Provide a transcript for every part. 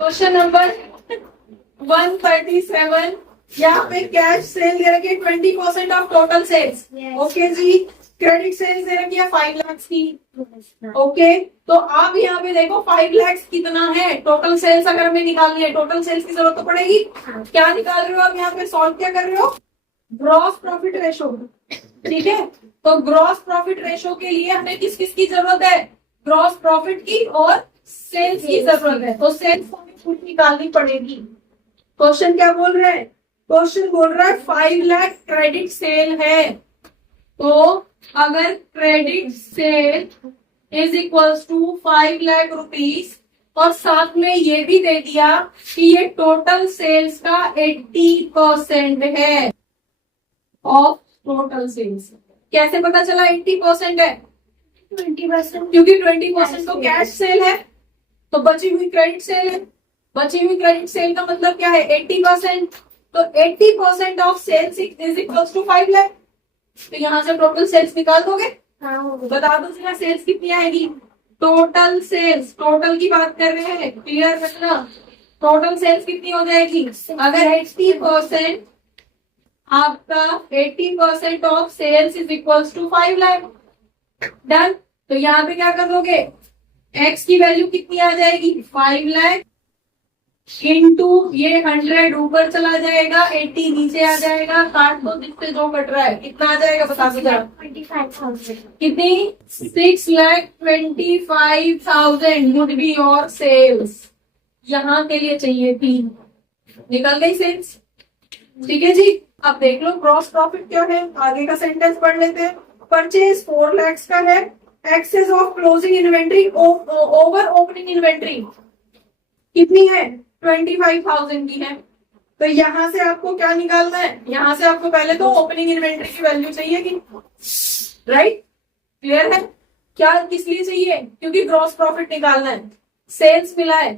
Question number 137। यहाँ पे cash cell दे रखी है 20% of total sales. Okay ji. Credit sales दे रखी है 5 लाख की। ओके, तो आप यहाँ पे देखो 5 लाख कितना है टोटल सेल्स। अगर हमें निकालनी है टोटल सेल्स की जरूरत तो पड़ेगी। क्या निकाल रहे हो आप यहाँ पे? सॉल्व क्या कर रहे हो? Gross profit ratio. ठीक है, तो ग्रॉस प्रॉफिट रेशो के लिए हमें किस किस की जरूरत है? ग्रॉस प्रॉफिट की और सेल्स की जरूरत है। तो सेल्स हमें खुद निकालनी पड़ेगी। क्वेश्चन क्या बोल रहा है? क्वेश्चन बोल रहा है 5 लाख क्रेडिट सेल है। तो अगर credit sale is equals to 5 lakh rupees और साथ में ये भी दे दिया कि ये टोटल सेल्स का 80% है ऑफ टोटल सेल्स। कैसे पता चला 80% है? 20%, क्योंकि 20% तो कैश सेल है, तो बची हुई क्रेडिट सेल है। बची हुई क्रेडिट सेल का मतलब क्या है? 80%। तो 80% of sales is equals to 5 lakh. तो यहाँ से टोटल सेल्स निकाल दोगे? बता दो जरा सेल्स कितनी आएगी? टोटल सेल्स, टोटल की बात कर रहे हैं, क्लियर रखना। टोटल सेल्स कितनी हो जाएगी? अगर 80% आपका 80% of sales is equals to 5 lakh. Done. तो यहाँ पे क्या कर दोगे? एक्स की वैल्यू कितनी आ जाएगी? 5 लाख इंटू ये 100 ऊपर चला जाएगा, 80 नीचे आ जाएगा। काट दो जिससे जो कट रहा है, कितना आ जाएगा बता दो जरा। 25,000। कितनी? 6,25,000 वुड बी योर सेल्स। यहाँ के लिए चाहिए थी, निकल गई सेल्स। ठीक है जी। अब देख लो ग्रॉस प्रॉफिट क्या है। आगे का सेंटेंस पढ़ लेते हैं। परचेज 4 लाख का है। Excess of closing inventory over opening inventory कितनी है? 25,000 की है। तो यहां से आपको क्या निकालना है? यहां से आपको पहले तो ओपनिंग इन्वेंट्री की वैल्यू चाहिए कि राइट? क्लियर है? क्या किस लिए चाहिए? क्योंकि ग्रॉस प्रॉफिट निकालना है। सेल्स मिला है,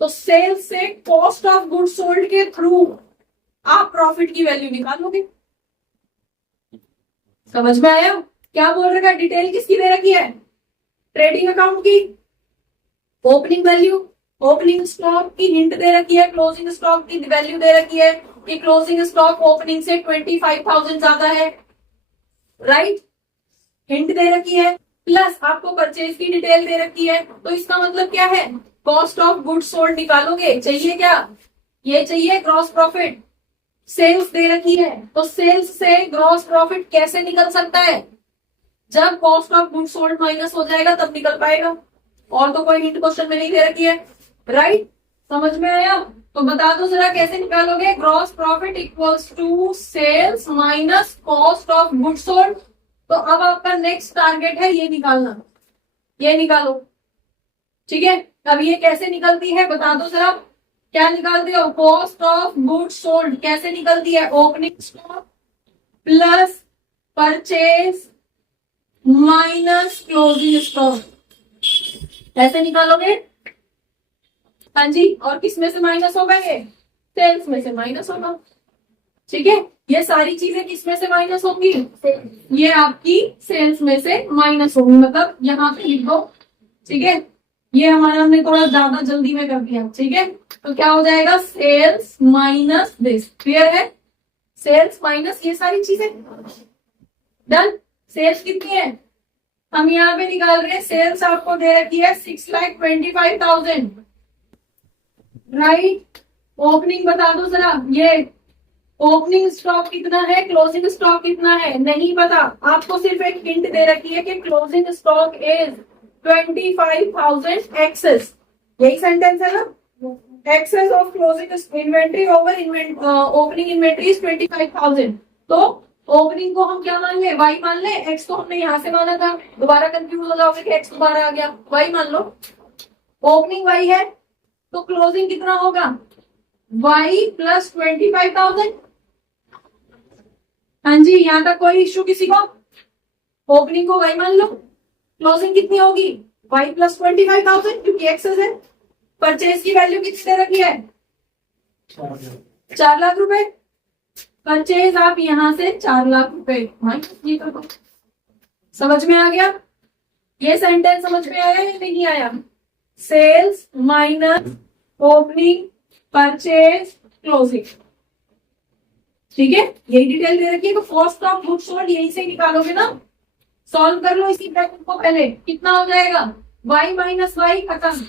तो सेल्स से कॉस्ट ऑफ गुड्स सोल्ड के थ्रू आप प्रॉफिट की वैल्यू निकालोगे। समझ में आया क्या बोल रखा है? डिटेल किसकी दे रखी है? ट्रेडिंग अकाउंट की। ओपनिंग वैल्यू, ओपनिंग स्टॉक की हिंट दे रखी है। क्लोजिंग स्टॉक की वैल्यू दे रखी है कि क्लोजिंग स्टॉक ओपनिंग से 25,000 ज्यादा है। राइट? हिंट दे रखी है। प्लस आपको परचेज की डिटेल दे रखी है। तो इसका मतलब क्या है? कॉस्ट ऑफ गुड्स सोल्ड निकालोगे। चाहिए क्या? ये चाहिए ग्रॉस प्रॉफिट। सेल्स दे रखी है, तो सेल्स से ग्रॉस प्रॉफिट कैसे निकल सकता है? जब cost of goods sold minus हो जाएगा तब निकल पाएगा। और तो कोई हिंट क्वेश्चन में नहीं दे रखी है। राइट? समझ में आया? तो बता दो जरा कैसे निकालोगे? Gross profit equals to sales minus cost of goods sold. तो अब आपका नेक्स्ट टारगेट है ये निकालना। ये निकालो। ठीक है, अब ये कैसे निकलती है बता दो जरा। क्या निकालते हो? कॉस्ट ऑफ गुड्स सोल्ड कैसे निकलती है? Opening stock plus purchase minus closing stock. ऐसे निकालोगे? हाँ जी। और किस में से माइनस होगा? ये सेल्स में से माइनस होगा। ठीक है, ये सारी चीजें किस में से माइनस होंगी? ये आपकी सेल्स में से माइनस होगी। मतलब यहाँ पे लिख दो। ठीक है, ये हमारा हमने थोड़ा ज्यादा जल्दी में कर दिया। ठीक है, तो क्या हो जाएगा? Sales minus this. क्लियर है? सेल्स माइनस ये सारी चीजें। डन। सेल्स कितनी है? हम यहाँ पे निकाल रहे हैं। सेल्स आपको दे रखी है 6,25,000। राइट? ओपनिंग बता दो जरा। ये ओपनिंग स्टॉक कितना है, क्लोजिंग स्टॉक कितना है? नहीं पता। आपको सिर्फ एक हिंट दे रखी है कि क्लोजिंग स्टॉक इज 25,000 एक्सेस। यही सेंटेंस है ना? Excess of closing inventory over opening inventory is 25,000। तो ओपनिंग को हम क्या मान ले? वाई मान ले। एक्स तो हमने यहां से माना था। दोबारा कंफ्यूज हो जाओगे कि एक्स दोबारा आ गया। वाई मान लो। ओपनिंग वाई है तो क्लोजिंग कितना होगा? Y plus 25,000। हाँ जी, यहाँ तक कोई इश्यू किसी को? ओपनिंग को वाई मान लो, क्लोजिंग कितनी होगी? वाई प्लस 25,000 क्योंकि एक्सेस है। परचेज की वैल्यू कितनी दे रखी है? 4 लाख रुपए। परचेज आप यहां से 4 लाख रुपए माइनस कर दो। समझ में आ गया? ये सेंटेंस समझ में आया या नहीं आया? Sales minus opening, purchase, closing. ठीक है, यही डिटेल दे रखी है। तो कॉस्ट ऑफ गुड्स सोल्ड यहीं से निकालोगे ना। सॉल्व कर लो इसी ब्रैकेट को पहले। कितना हो जाएगा? y माइनस वाई, खत्म।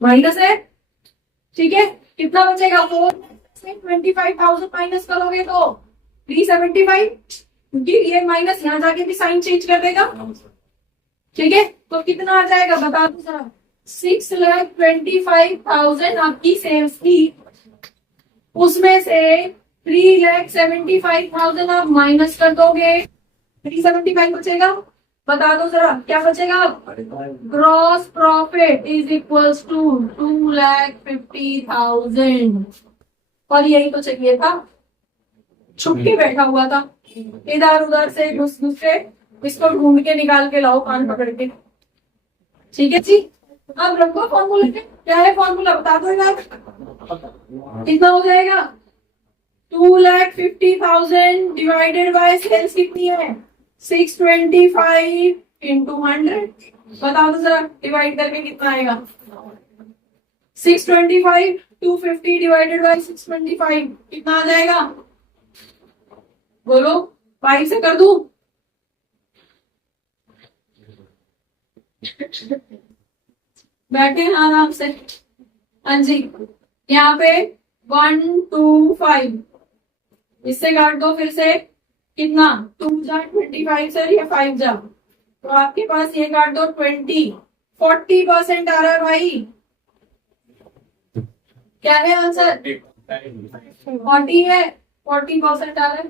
माइनस है, ठीक है। कितना बचेगा? 4 से 25,000 माइनस करोगे तो 375, क्योंकि ये माइनस यहाँ जाके भी साइन चेंज कर देगा। ठीक है, तो कितना आ जाएगा बता दो जरा। 6,25,000 आपकी सेल्स थी, उसमें से 3,75,000 आप माइनस कर दोगे, 375 बचेगा। बता दो जरा क्या बचेगा। Gross profit is equals to 2,50,000। और यही तो चाहिए था, छुप के बैठा हुआ था, इधर उधर से घुस घुस के इसको ढूंढ के निकाल के लाओ कान पकड़ के। ठीक है जी, अब रखो फॉर्मूला। क्या है फॉर्मूला बता दो यार। कितना हो जाएगा? 2,50,000 डिवाइडेड बाय सेल्स कितनी है? 625 इंटू 100। बता दो जरा डिवाइड करके कितना आएगा। 625, 250 डिवाइडेड बाय 625 कितना आ जाएगा? बोलो, 5 से कर दूं? बैठे हैं आराम से। हाँ जी, यहाँ पे 125 इससे काट दो फिर से। कितना? 2 जा 25 सर, या 5 जा, तो आपके पास ये काट दो 20। 40% आ रहा है भाई। क्या है आंसर? 40 है, 40% आ रहा है।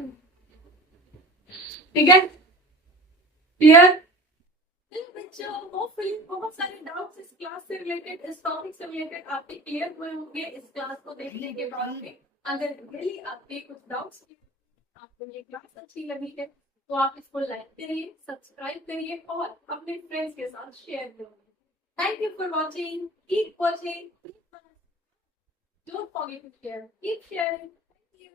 ठीक है, क्लियर बच्चों? होपफुली बहुत सारे डाउट्स इस क्लास से रिलेटेड, इस टॉपिक से रिलेटेड आपके क्लियर हुए होंगे इस क्लास को देखने के बाद में। अगर रियली आपके कुछ डाउट्स, आपको ये क्लास अच्छी लगी है तो आप इसको लाइक करिए, सब्सक्राइब करिए और अपने फ्रेंड्स के साथ शेयर करिए। Thank you for watching, keep watching, don't forget to share, keep sharing. Thank you.